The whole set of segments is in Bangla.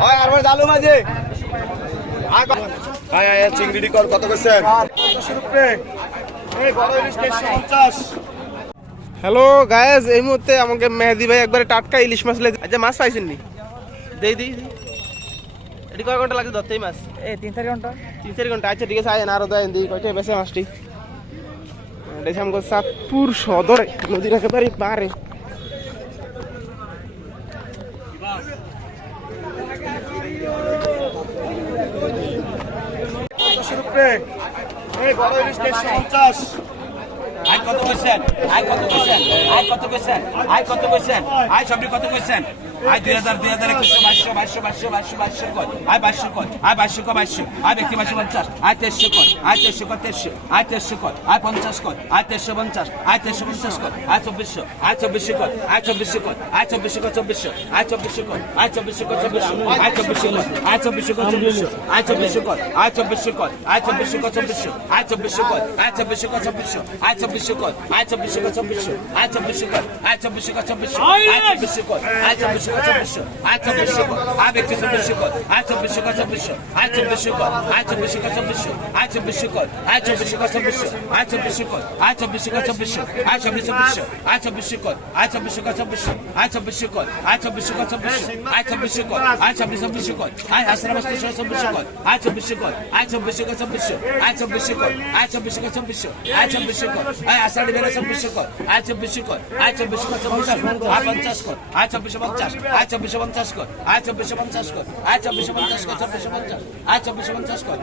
হয় আর জালু মাঝে। আয় আয় চিংড়ি কর কত করছেন হ্যালো গায়েস এই মুহূর্তে আমাকে মেহেদি ভাই একবারে টাটকা ইলিশ মাছ লেগে আচ্ছা মাছ পাইছেন নি? দেই দিই। এটি কয় ঘণ্টা লাগে ধরতেই মাছ? এ তিন চার ঘণ্টা। তিন চার ঘণ্টা। আচ্ছা ঠিক আছে আয় না আরও দেয় দিই কয়টা বেছে মাছটি? এটা আমগো চাঁদপুর সদরে নদীর একেবারে পারে। আয় কত কইছেন? আয় কত কইছেন? আয় কত কইছেন? আয় কত কইছেন? আয় সবটি কত কইছেন? আয় দুই হাজার দুই হাজার একুশশো বাইশশো বাইশশো বাইশশো বাইশশো বাইশশো কর আয় বাইশশো কর আয় বাইশশো কর বাইশশো আয় ব্যক্তি বাইশশো পঞ্চাশ আয় তেইশশো কর আয় তেইশশো কর তেইশশো আয় তেইশশো কর আয় পঞ্চাশ কর আয় তেইশশো পঞ্চাশ আয় তেইশশো পঞ্চাশ কর আয় চব্বিশশো আয় চব্বিশশো কর আয় চব্বিশশো কর আয় চব্বিশশো কর চব্বিশশো আয় চব্বিশশো কর আয় চব্বিশশো কর চব্বিশশো আয় চব্বিশশো কর আয় চব্বিশশো কর চব্বিশশো আয় চব্বিশশো কর আয় চব্বিশশো কর আয় চব্বিশশো কর চব্বিশশো আয় চব্বিশশো কর আয় চব্বিশশো কর চব্বিশশো আয় চব্বিশশো কর আয় ব্যক্তি চব্বিশশো কর আয় চব্বিশশো কর চব্বিশশো আয় চব্বিশশো কর আয় চব্বিশশো কর চব্বিশশো আয় চব্বিশশো কর আয় চব্বিশশো কর চব্বিশশো আয় চব্বিশশো কর আয় চব্বিশশো কর চব্বিশশো আয় চব্বিশ চব্বিশশো আয় চব্বিশশো কর আয় চব্বিশশো কর চব্বিশশো আয় চব্বিশশো কর আয় চব্বিশশো কর চব্বিশশো আয় চব্বিশশো কর আয় চব্বিশ চব্বিশশো কর আয় হাসরা সহ চব্বিশশো কর আয় চব্বিশশো কর আয় চব্বিশশো কর চব্বিশশো আয় চব্বিশশো কর আয় চব্বিশশো কর চব্বিশশো আয় চব্বিশশো কর আয় আষাঢ় বেলা চব্বিশশো আয় চব্বিশশো পঞ্চাশ কর আয় চব্বিশশো পঞ্চাশ কর আয় চব্বিশশো পঞ্চাশ কর চব্বিশশো পঞ্চাশ আয় চব্বিশশো পঞ্চাশ কর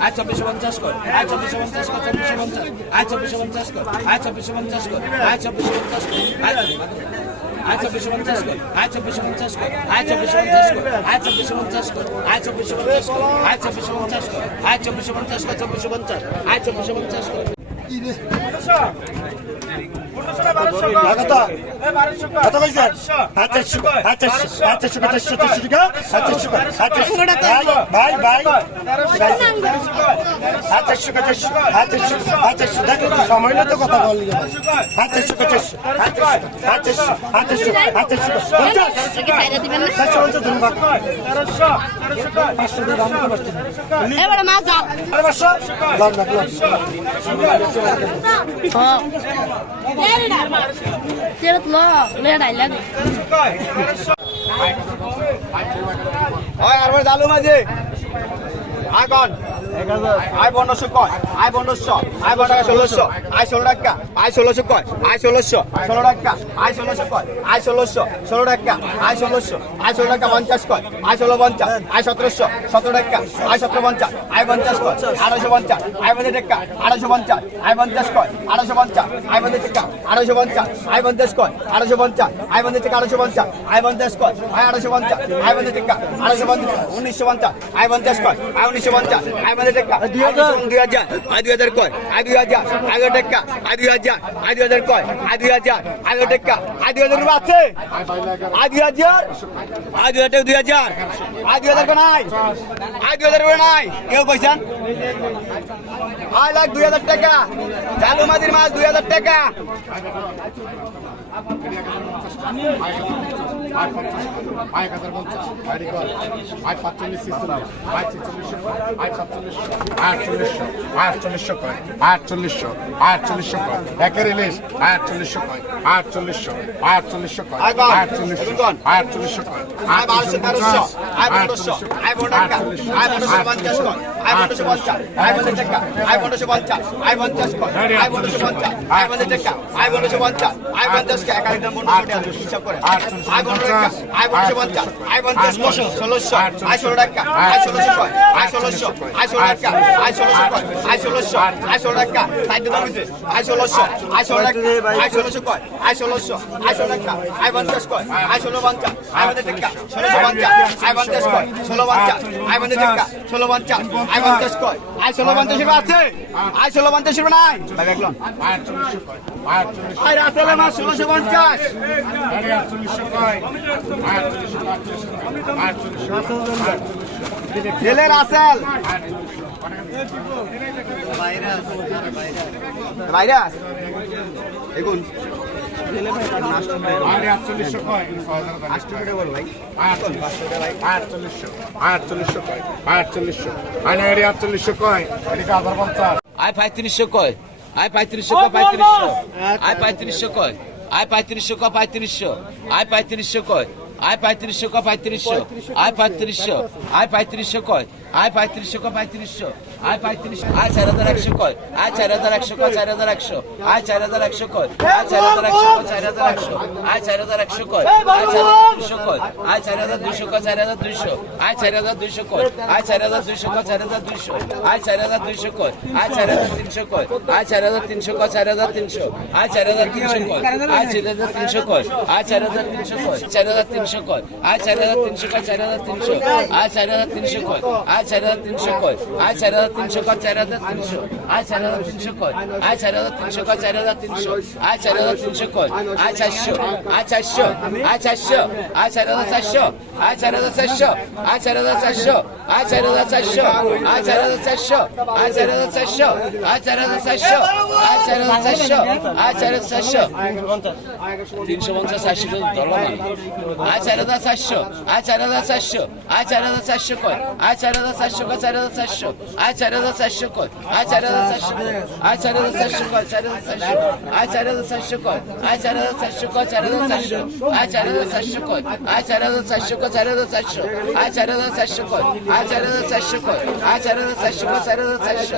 আয় চব্বিশশো পঞ্চাশ কর আয় চব্বিশশো পঞ্চাশ কর চব্বিশশো পঞ্চাশ আয় চব্বিশশো পঞ্চাশ কর আয় চব্বিশশো পঞ্চাশ কর আয় চব্বিশশো পঞ্চাশ কর আয় আচ্ছা বেশি পঞ্চাশ কর আচ্ছা বেশি পঞ্চাশ কর আচ্ছা বেশি পঞ্চাশ কর আচ্ছা বেশি পঞ্চাশ কর আচ্ছা বেশি পঞ্চাশ কর আচ্ছা বেশি পঞ্চাশ কর আচ্ছা বেশি পঞ্চাশ কর চব্বিশশো পঞ্চাশ আচ্ছা বেশি পঞ্চাশ কর ভাই ভাই আঠাশশো আঠাশশো আঠাশশো আঠাশশো দেখো সময় না তো কথা বলি আঠাশশো আঠাশশো আঠাশশো আঠাশশো আঠাশশো আঠাশশো ধন্যবাদ পাঁচশো দাম পাঁচশো তেরত ল লেট আইলা হয় আরবার দালু মাঝে আয় পনেরোশো কয় আয় পনেরোশো আয় পনেরো টাকা ষোলোশো আয় ষোলো টাকা আয় ষোলোশো কয় আয় ষোলোশো ষোলো টাকা আয় ষোলোশো কয় আয় ষোলোশো ষোলো টাকা আয় ষোলোশো আয় ষোলো টাকা পঞ্চাশ কয় আয় ষোলো পঞ্চাশ আয় সতেরোশো সতেরো টাকা আয় সতেরো পঞ্চাশ আয় পঞ্চাশ কয় পঞ্চাশ আয় পঞ্চাশ পঞ্চাশ আয় কয় আড়াইশো পঞ্চাশ আয় পঞ্চাশ টাকা পঞ্চাশ আয় পঞ্চাশ কয় আড়াইশো পঞ্চাশ আয় পঞ্চাশ পঞ্চাশ আয় কয় আয় আড়াইশো পঞ্চাশ আয় পঞ্চাশ টাকা পঞ্চাশ উনিশশো পঞ্চাশ আয় পঞ্চাশ কয় আয় উনিশশো পঞ্চাশ আয় পঞ্চাশ টাকা দুই হাজার দুই হাজার আয় দুই হাজার কয় আয় দুই হাজার দুই টাকা আয় দুই হাজার আয় দুই হাজার কয় আয় দুই হাজার দুই টাকা আয় দুই হাজার রুপে আছে আয় দুই হাজার আয় দুই হাজার দুই হাজার আয় দুই হাজার নাই আয় দুই হাজার নাই কেউ কইছেন আয় লাখ দুই হাজার টাকা চালু মাদির মাছ দুই হাজার টাকা এক হাজার পঞ্চাশ আয় পাঁচচল্লিশ আয় ছেচল্লিশশো আয় সাতচল্লিশশো আটচল্লিশশো আটচল্লিশশো কয় আটচল্লিশশো আটচল্লিশশো কয় একের ইলিশ আটচল্লিশশো কয় আটচল্লিশশো আটচল্লিশশো কয় আটচল্লিশশো আটচল্লিশশো কয় আটচল্লিশশো কয় আটচল্লিশশো ষোলোশো আয় ষোলো টাকা আয় ষোলোশো কয় আয় ষোলোশো আয় ষোলো টাকা আয় ষোলোশো কয় আয় ষোলোশো আয় ষোলো টাকা সাইড দাম হয়েছে আয় ষোলোশো আয় ষোলো টাকা আয় ষোলোশো কয় আয় ষোলোশো আয় ষোলো টাকা আয় পঞ্চাশ কয় আয় ষোলো পঞ্চাশ আয় পঞ্চাশ টাকা ষোলোশো পঞ্চাশ আয় পঞ্চাশ কয় ষোলো পঞ্চাশ পঞ্চাশ। আই ষোলো পঞ্চাশ। আই পঞ্চাশ কয় আই ষোলো আছে। আই ষোলো পঞ্চাশ নাই। দেখলাম আই রাতের মাস ষোলোশো পঞ্চাশ। ছেলের আসেল ভাইরাস আয় পঁয়ত্রিশশো কয়। আয় পঁয়ত্রিশশো কয়, পঁয়ত্রিশশো। আয় পঁয়ত্রিশশো কয়। আয় পঁয়ত্রিশশো কয়, পঁয়ত্রিশশো। আয় পঁয়ত্রিশশো কয়। আয় পঁয়ত্রিশশো কয়, পঁয়ত্রিশশো। আয় পঁয়ত্রিশশো। আয় পঁয়ত্রিশশো কয়। আয় পঁয়ত্রিশশো কয়, পঁয়ত্রিশশো। আয় পঁয়ত্রিশ আয় চার হাজার একশো কয় আয় চার হাজার একশো কয় চার হাজার একশো আয় চার হাজার একশো কয় আয় চার হাজার একশো কয় চার হাজার একশো আয় কয় আয় চার হাজার দুশো কয় আয় হাজার দুশো কয় চার হাজার দুইশো আয় হাজার দুইশো কয় চার হাজার দুইশো কয় চার হাজার দুইশো আয় চার চার হাজার তিনশো কয় আয় চার হাজার তিনশো কয় চার হাজার তিনশো আয় চার হাজার তিনশো কয় আয় হাজার তিনশো কয় আয় চার হাজার তিনশো কয় চার হাজার তিনশো কয় হাজার তিনশো চার হাজার তিনশো আয় চার হাজার তিনশো কয় হাজার তিনশো কয় আয় চার হাজার তিনশো কয় চার হাজার তিনশো আয় চার হাজার তিনশো কয় আয় চার হাজার তিনশো কয় চার হাজার তিনশো আয় চার হাজার তিনশো কয় আয় চারশো আয় চারশো আয় চারশো আয় চার হাজার চারশো আয় চার হাজার চারশো আয় চার হাজার চারশো আয় চার হাজার চারশো আয় চার হাজার চারশো আয় চার হাজার চারশো আয় চার হাজার চারশো আয় চার হাজার চারশো আয় চার হাজার চারশো তিনশো পঞ্চাশ চারশো আয় চার হাজার চারশো আয় চার হাজার চারশো আয় চার হাজার চারশো কয় আয় চার হাজার চারশো কয় চার হাজার চারশো আয় sarıda saçlı koy. Ay sarıda saçlı koy. Ay sarıda saçlı koy. Sarıda saçlı koy. Ay sarıda saçlı koy. Ay sarıda saçlı koy. Sarıda saçlı. Ay sarıda saçlı koy. Ay sarıda saçlı koy. Sarıda saçlı. Ay sarıda saçlı koy. Ay sarıda saçlı koy. Ay sarıda saçlı koy. Sarıda saçlı.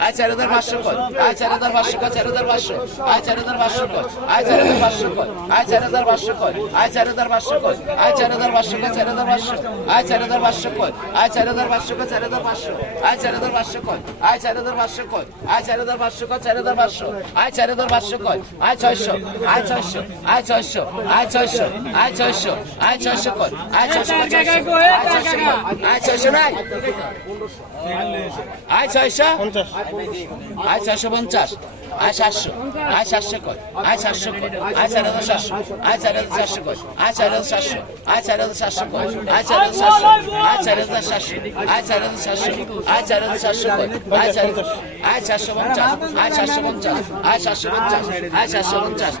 Ay sarıda başlı koy. Ay sarıda başlı koy. Sarıda başlı. Ay sarıda başlı koy. Ay sarıda başlı koy. Ay sarıda başlı koy. Ay sarıda başlı koy. Ay sarıda başlı koy. Sarıda başlı. Ay sarıda başlı koy. Ay sarıda başlı koy. Sarıda başlı. Ay sarıda চার হাজার পাঁচশো কয়? আয় চার হাজার পাঁচশো কয়। আয় চার হাজার পাঁচশো কয় চার হাজার পাঁচশো আয় চার হাজার পাঁচশো কয়। আয় ছয়শো। আয় ছয়শো। আয় ছয়শো। আয় ছয়শো। আয় ছয়শো। আয় ছয়শো কয়। আয় ছয়শো আয় ছয়শো আয় ছয়শো নাই। আয় ছয়শো। আয় ছয়শো পঞ্চাশ। আয় সাতশো আয় সাতশো কয়? আয় সাতশো কয়? আয় চার চার হাজার কয়? আয় চার হাজার সাতশো আয় চার হাজার সাতশো কয়? আয় চার হাজার সাতশো আয় চার হাজার সাতশো আয় চার হাজার সাতশো আয় চার হাজার সাতশো কয়? আয় চার আয় চারশো পঞ্চাশ চারশো পঞ্চাশ চারশো পঞ্চাশ চারশো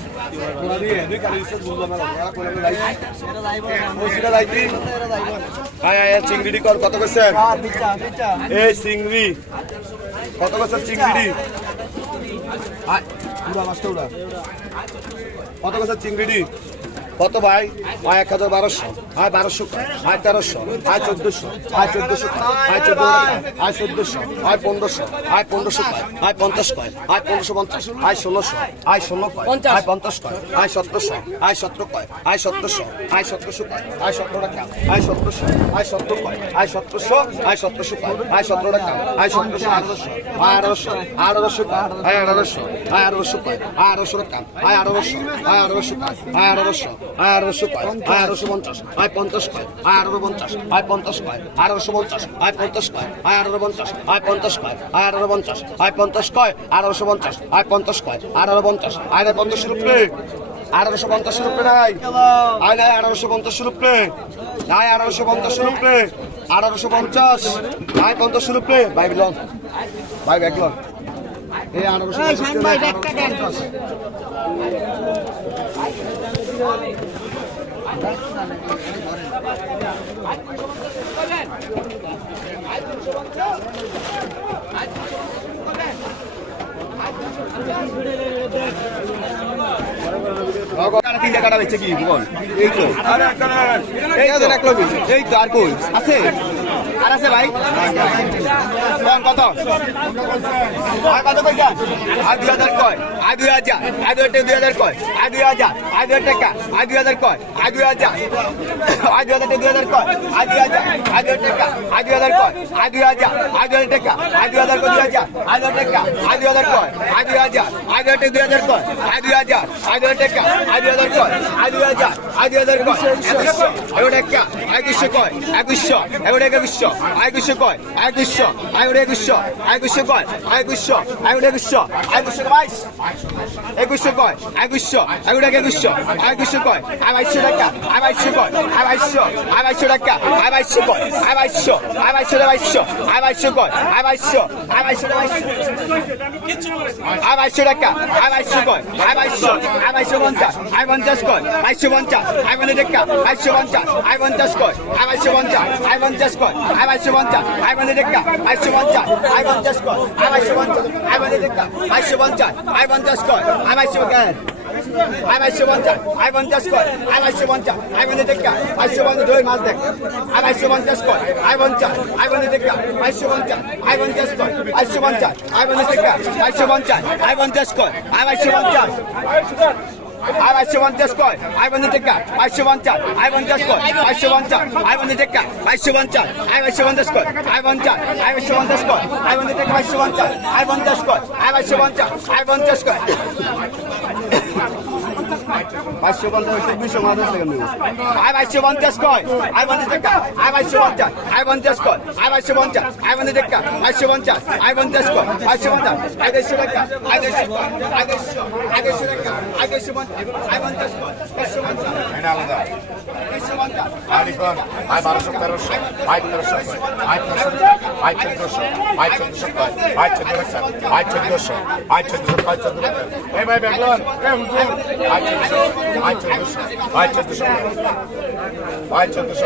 চিংড়ি কর কত করছেন এই চিংড়ি কত করছেন চিংড়ি? কত করছেন চিংড়ি? কত ভাই ভাই এক হাজার বারোশো ভাই বারোশো ভাই তেরোশো ভাই চোদ্দশো ভাই চোদ্দশো ভাই চোদ্দ ভাই চোদ্দশো ভাই পনেরোশো ভাই পনেরোশো ভাই পঞ্চাশ কয় ভাই পনেরোশো পঞ্চাশ ভাই ষোলোশো ভাই ষোলো কয় ভাই পঞ্চাশ কয় ভাই সতেরোশো ভাই সতেরো কয় ভাই সতেরোশো ভাই সতেরোশো কয় ভাই সতেরো টাকা ভাই সতেরোশো ভাই সত্তর কয় ভাই সতেরোশো ভাই সতেরোশো কয় ভাই সতেরো টাকা ভাই সতেরোশো আঠারোশো ভাই আঠারোশো আঠারোশো কয় ভাই আঠারোশো ভাই আঠারোশো কয় ভাই আঠারোশো টাকা ভাই আঠারোশো ভাই আঠারোশো ভাই আঠারোশো আয় আঠারোশো কয় আয় আঠারোশো পঞ্চাশ আয় পঞ্চাশ কয় আয় আঠারো পঞ্চাশ আয় পঞ্চাশ কয় আঠারোশো পঞ্চাশ আয় পঞ্চাশ কয় আয় আঠারো পঞ্চাশ আয় পঞ্চাশ কয় আয় আঠারো পঞ্চাশ আয় পঞ্চাশ কয় আঠারোশো পঞ্চাশ আয় পঞ্চাশ কয় আঠারো পঞ্চাশ আয় পঞ্চাশ রুপে আঠারোশো পঞ্চাশ রুপে নাই আয় নাই আঠারোশো পঞ্চাশ রুপে নাই আঠারোশো পঞ্চাশ রুপে আঠারোশো পঞ্চাশ নাই পঞ্চাশ রুপে বাইক লন ভাই ব্যাগ লন এই আঠারোশো পঞ্চাশ তিনটা কাটা বেচছে কি বল এই তো। এই তো এই তো আর কই আছে আর আছে ভাই কত? আর কত কইছা? আর দুই হাজার কয়? আর দুই হাজার আর দুই দুই হাজার কয় আর দুই হাজার আর দুই টাকা আর দুই হাজার কয় আর দুই হাজার আর দুই হাজার দুই হাজার কয় আর দুই হাজার আর দুই টাকা আর দুই হাজার কয় আর দুই হাজার আর দুই টাকা আর দুই হাজার দুই হাজার আর দুই টাকা আর দুই হাজার কয় আর দুই হাজার আর দুই দুই হাজার কয় আর দুই হাজার আর দুই টাকা আর দুই হাজার কয় আর দুই হাজার আর দুই হাজার কয় এগারো টাকা একুশশো কয় একুশশো এগারো একুশশো একুশশো কয় একুশশো এগারো একুশশো একুশশো কয় একুশশো এগারো একুশশো একুশশো বাইশ একুশশো কয় একুশশো এগুলো একুশশো একুশশো কয় আড়াইশো টাকা আড়াইশো কয় আড়াইশো আড়াইশো টাকা আড়াইশো কয় আড়াইশো আড়াইশো আড়াইশো আড়াইশো কয় আড়াইশো আড়াইশো আড়াইশো টাকা আড়াইশো কয় আড়াইশো আড়াইশো পঞ্চাশ আড়াই পঞ্চাশ কয় বাইশশো পঞ্চাশ আড়াই পঞ্চাশ টাকা বাইশশো পঞ্চাশ আই পঞ্চাশ কয় আড়াইশো পঞ্চাশ আই পঞ্চাশ কয় আড়াইশো পঞ্চাশ আড়াই পঞ্চাশ টাকা বাইশশো পঞ্চাশ আড়াই পঞ্চাশ কয় আড়াইশো পঞ্চাশ আড়াই পঞ্চাশ টাকা বাইশশো পঞ্চাশ আড়াই পঞ্চাশ কয় আর বাইশশো কেন আই বাইশশো পঞ্চাশ আই পঞ্চাশ কয় আই বাইশশো পঞ্চাশ আই পঞ্চাশ টাকা বাইশশো পঞ্চাশ ধরে মাছ দেখ আই বাইশশো পঞ্চাশ কয় আই পঞ্চাশ আই পঞ্চাশ টাকা বাইশশো পঞ্চাশ আই পঞ্চাশ কয় বাইশশো পঞ্চাশ আই পঞ্চাশ টাকা বাইশশো পঞ্চাশ আই পঞ্চাশ কয় আই বাইশশো পঞ্চাশ আই বাইশশো পঞ্চাশ কয় আই পঞ্চাশ টাকা বাইশশো পঞ্চাশ আই পঞ্চাশ কয় বাইশশো পঞ্চাশ আই পঞ্চাশ টাকা বাইশশো পঞ্চাশ আই বাইশশো পঞ্চাশ কয় আই পঞ্চাশ আই বাইশশো পঞ্চাশ কয় আই পঞ্চাশ টাকা বাইশশো পঞ্চাশ আই পঞ্চাশ কয় আই বাইশশো পঞ্চাশ আই পঞ্চাশ কয় বাইশশো পঞ্চাশ চব্বিশশো আছে কেন আই বাইশশো পঞ্চাশ কয়। আই পঞ্চাশ টাকা। আই বাইশশো পঞ্চাশ। আই পঞ্চাশ কয়। আই বাইশশো পঞ্চাশ। আই পঞ্চাশ টাকা। বাইশশো পঞ্চাশ। আই পঞ্চাশ কয়। বাইশশো পঞ্চাশ। আই দেড়শো টাকা। আই দেড়শো আই দেড়শো। আই দেড়শো টাকা। আই দেড়শো পঞ্চাশ। আই পঞ্চাশ কয়। দেড়শো পঞ্চাশ। এটা আলাদা। আয় বারোশো তেরোশো। আয় তেরোশো আয় তেরোশো আয় চোদ্দশো। আয় চোদ্দশো কয়। আয় চোদ্দশো। আয় চোদ্দশো। আয় চোদ্দশো কয় চোদ্দ এই ভাই বেগলন এ হুজুর। আয় চোদ্দশো আয় চোদ্দশো আয় চোদ্দশো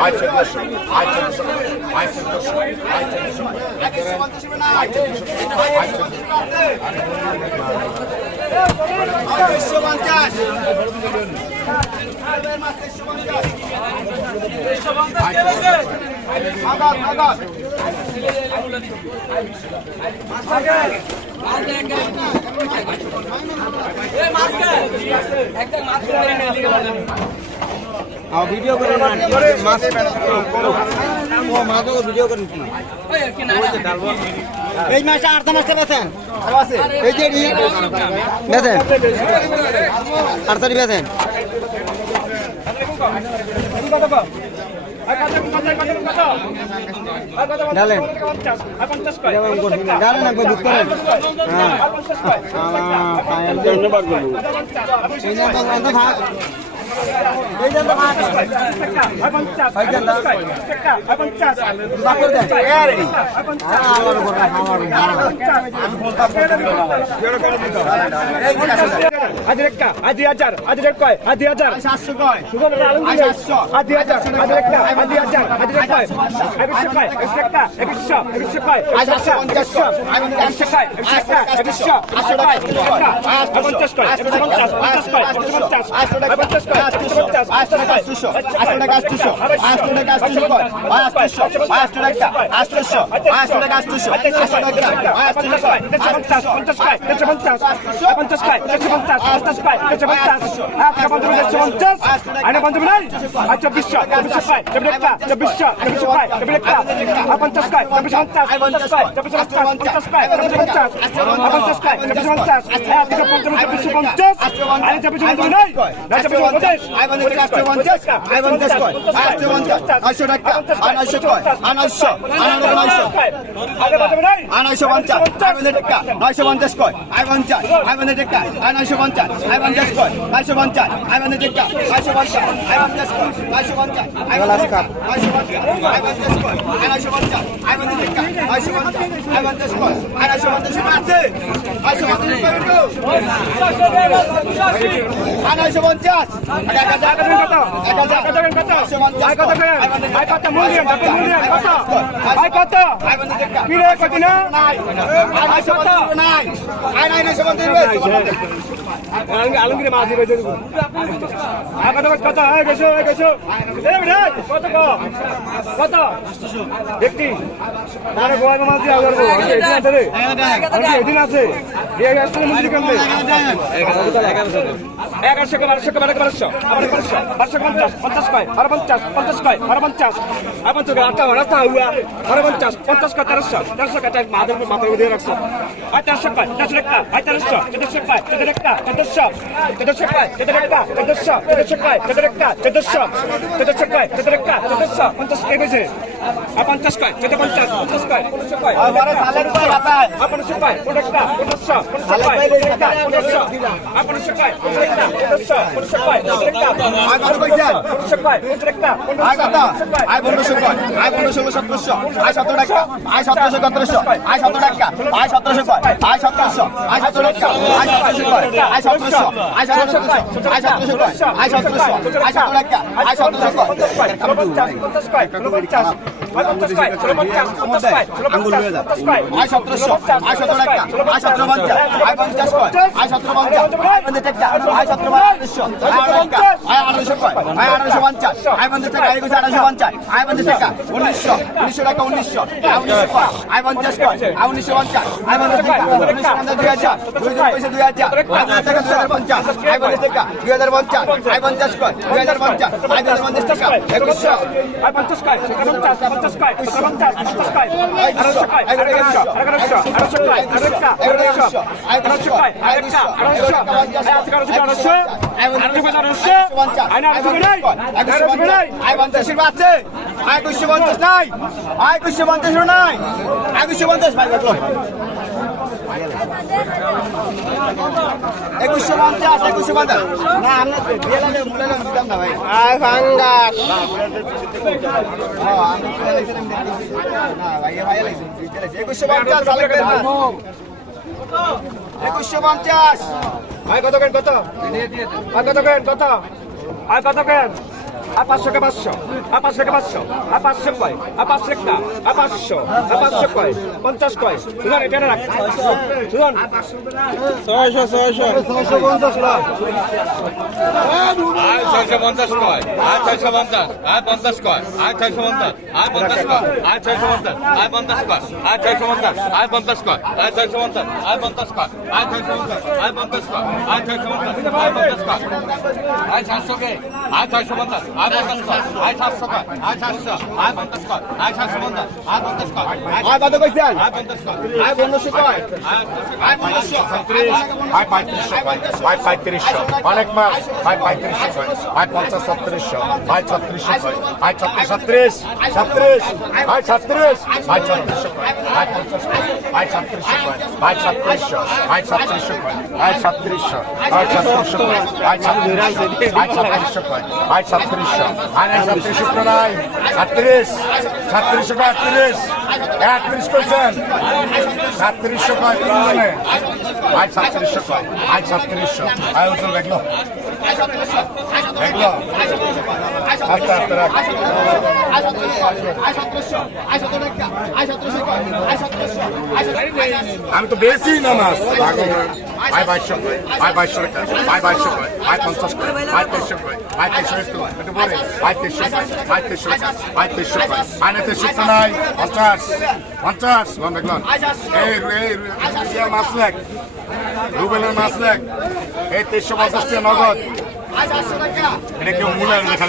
আয় চোদ্দশো আয় চোদ্দশো আয় চোদ্দশো আয় চোদ্দশো আয় ভিডিও করে না মাসে ও মাসে ভিডিও করে না এই মাসে আটটা মাসে বেছেন এই যে বেছেন আটটা বেছেন ডালেন ডালেন না বুক করেন হ্যাঁ আজ রেখা আজ হাজার আজ রেখ কয় আজ হাজার সাতশো কয় হাজার আজ রেখা আজ হাজার আজ রেখ কয় একশো কয় একশো টাকা একশো একশো কয় আজ আটশো পঞ্চাশ একশো কয় একশো একশো একশো কয় পঞ্চাশ কয় একশো পঞ্চাশ পঞ্চাশ কয় একশো পঞ্চাশ পঞ্চাশ একশো পঞ্চাশ আটশো টাকা আটশো আটশো টাকা আটশো আটশো টাকা আটশো আটশো আটশো টাকা আটশো আটশো টাকা আটশো আটশো টাকা পঞ্চাশ পঞ্চাশ পঞ্চাশ পঞ্চাশ পঞ্চাশ পঞ্চাশ আটশো পঞ্চাশ আয় পঞ্চাশ কয় আটশো পঞ্চাশ আটশো টাকা আড়াইশো কয় আড়াইশো পঞ্চাশ আয় পঞ্চাশ টাকা নয়শো পঞ্চাশ কয় আয় পঞ্চাশ আয় পঞ্চাশ টাকা আড়াইশো পঞ্চাশ আয় পঞ্চাশ কয় নয়শো পঞ্চাশ আয় পঞ্চাশ টাকা আড়াইশো পঞ্চাশ আয় পঞ্চাশ কয় নয়শো পঞ্চাশ আয় পঞ্চাশ কয় আড়াইশো পঞ্চাশ আয় পঞ্চাশ টাকা আড়াইশো পঞ্চাশ আয় পঞ্চাশ কয় আড়াইশো পঞ্চাশ আছে আড়াইশো পঞ্চাশ আড়াইশো পঞ্চাশ টাকা আলমগীর মাঝি বেজে দেবো কত কত? কত কত? কত ব্যক্তি বারোশো আবার বারোশো বারোশো পঞ্চাশ পঞ্চাশ কয়, আরও পঞ্চাশ পঞ্চাশ কয়, আরও পঞ্চাশ। আর পঞ্চাশ আটটা রাস্তা হুয়া আরও পঞ্চাশ পঞ্চাশ কয়, তেরোশো। তেরোশো কয় মাদের মাথার মধ্যে রাখছো। আর তেরোশো কয়, তেরোশো একটা আর তেরোশো চোদ্দশো কয় চোদ্দ একটা চোদ্দশো চোদ্দশো কয় চোদ্দ একটা চোদ্দশো চোদ্দশো কয় চোদ্দ একটা চোদ্দশো চোদ্দশো কয় চোদ্দ একটা চোদ্দশো পঞ্চাশ কে আর পঞ্চাশ কয় চোদ্দ পঞ্চাশ পঞ্চাশ কয় পনেরোশো কয় পনেরোশো কয় পনেরো একটা পনেরোশো পনেরোশো কয় পনেরো একটা পনেরোশো পনেরোশো কয় পনেরো একটা পনেরোশো পনেরোশো কয় পনেরো একটা আয় কত কইছেন পনেরোশো কয় পনেরো একটা আয় কত আয় পনেরোশো কয় পনেরোশো সতেরোশো আয় সতেরো টাকা আয় সতেরোশো সতেরোশো আয় সতেরো টাকা আয় সতেরোশো কয় আয় সতেরোশো আয় সতেরো টাকা আয় সতেরোশো কয় আয় সতেরোশো আয় সতেরোশো কয় আয় সতেরোশো কয় আয় সতেরোশো আয় সতেরোশো কয় আয় সতেরোশো টাকা আয় সতেরো পঞ্চাশ আয় পঞ্চাশ কয় পঞ্চাশ কয় পঞ্চাশ কয় পঞ্চাশ কয় পঞ্চাশ টাকা পঞ্চাশ টাকা আয় হাজার পঞ্চাশ নাই আয় একুশশো পঞ্চাশ নাই আয় একুশশো পঞ্চাশ ভাই একুশশো পঞ্চাশ একুশশো না আমরা না ভাই। একুশশো। একুশশো আয় কত কেন কত? আয় কত কেন কত? আয় কত কেন আর পাঁচশো কে পাঁচশো আর পাঁচশো কে পাঁচশো আর পাঁচশো কয় আর পাঁচশো একটা আর পাঁচশো আর পাঁচশো কয় পঞ্চাশ কয় সুজন এটা রাখ সুজন ছয়শো ছয়শো আয় ছয়শো পঞ্চাশ কয় আয় ছয়শো পঞ্চাশ আয় পঞ্চাশ কয় আয় ছয়শো পঞ্চাশ আয় পঞ্চাশ কয় আয় ছয়শো পঞ্চাশ আয় পঞ্চাশ কয় আয় ছয়শো পঞ্চাশ আয় পঞ্চাশ কয় আয় ছয়শো পঞ্চাশ আয় পঞ্চাশ কয় আয় ছয়শো পঞ্চাশ আয় পঞ্চাশ কয় আয় ছয়শো পঞ্চাশ আয় পঞ্চাশ কয় আয় সাতশো কে আয় ছয়শো পঞ্চাশ আয় পঞ্চাশ কয় আয় সাতশো কয় আয় সাতশো আয় পঞ্চাশ কয় আয় সাতশো পঞ্চাশ আয় পঞ্চাশ কয় আয় কত কইছেন আয় পঞ্চাশ কয় আয় পনেরোশো কয় আয় পনেরোশো আয় পঁয়ত্রিশশো আয় পঁয়ত্রিশশো অনেক মাস আয় পঁয়ত্রিশশো আয় পঞ্চাশ ছত্রিশশো আয় ছত্রিশশো আয় ছত্রিশ ছত্রিশ ছত্রিশ আয় ছত্রিশ আয় ছত্রিশশো আয় পঞ্চাশ আয় ছত্রিশশো আয় ছত্রিশশো আয় ছত্রিশশো আয় ছত্রিশশো আয় ছত্রিশশো আয় ছত্রিশ আয় ছত্রিশশো আয় ছত্রিশশো আয় নাই ছত্রিশশো তো নাই ছত্রিশ ছত্রিশশো কয় আটত্রিশ আটত্রিশ করছেন সাতত্রিশশো আয় সাতত্রিশশো কয় আয় সাতত্রিশশো আয় উঠো দেখল দেখল আস্তে আস্তে রাখ আমি তো বেশি না মাছ আয় বাইশশো কয় আয় বাইশশো টাকা আয় বাইশশো কয় আয় পঞ্চাশ কয় আয় তেইশশো কয় আয় তেইশশো একটু একটু পরে আয় তেইশশো কয় আয় তেইশশো টাকা আয় তেইশশো কয় আয় না তেইশশো তো নাই পঞ্চাশ পঞ্চাশ লন দেখলাম এই মাছ লেখ রুবেলের মাছ লেগ এই তেইশশো পঞ্চাশ টাকা নগদ। এটা কেউ মূল্য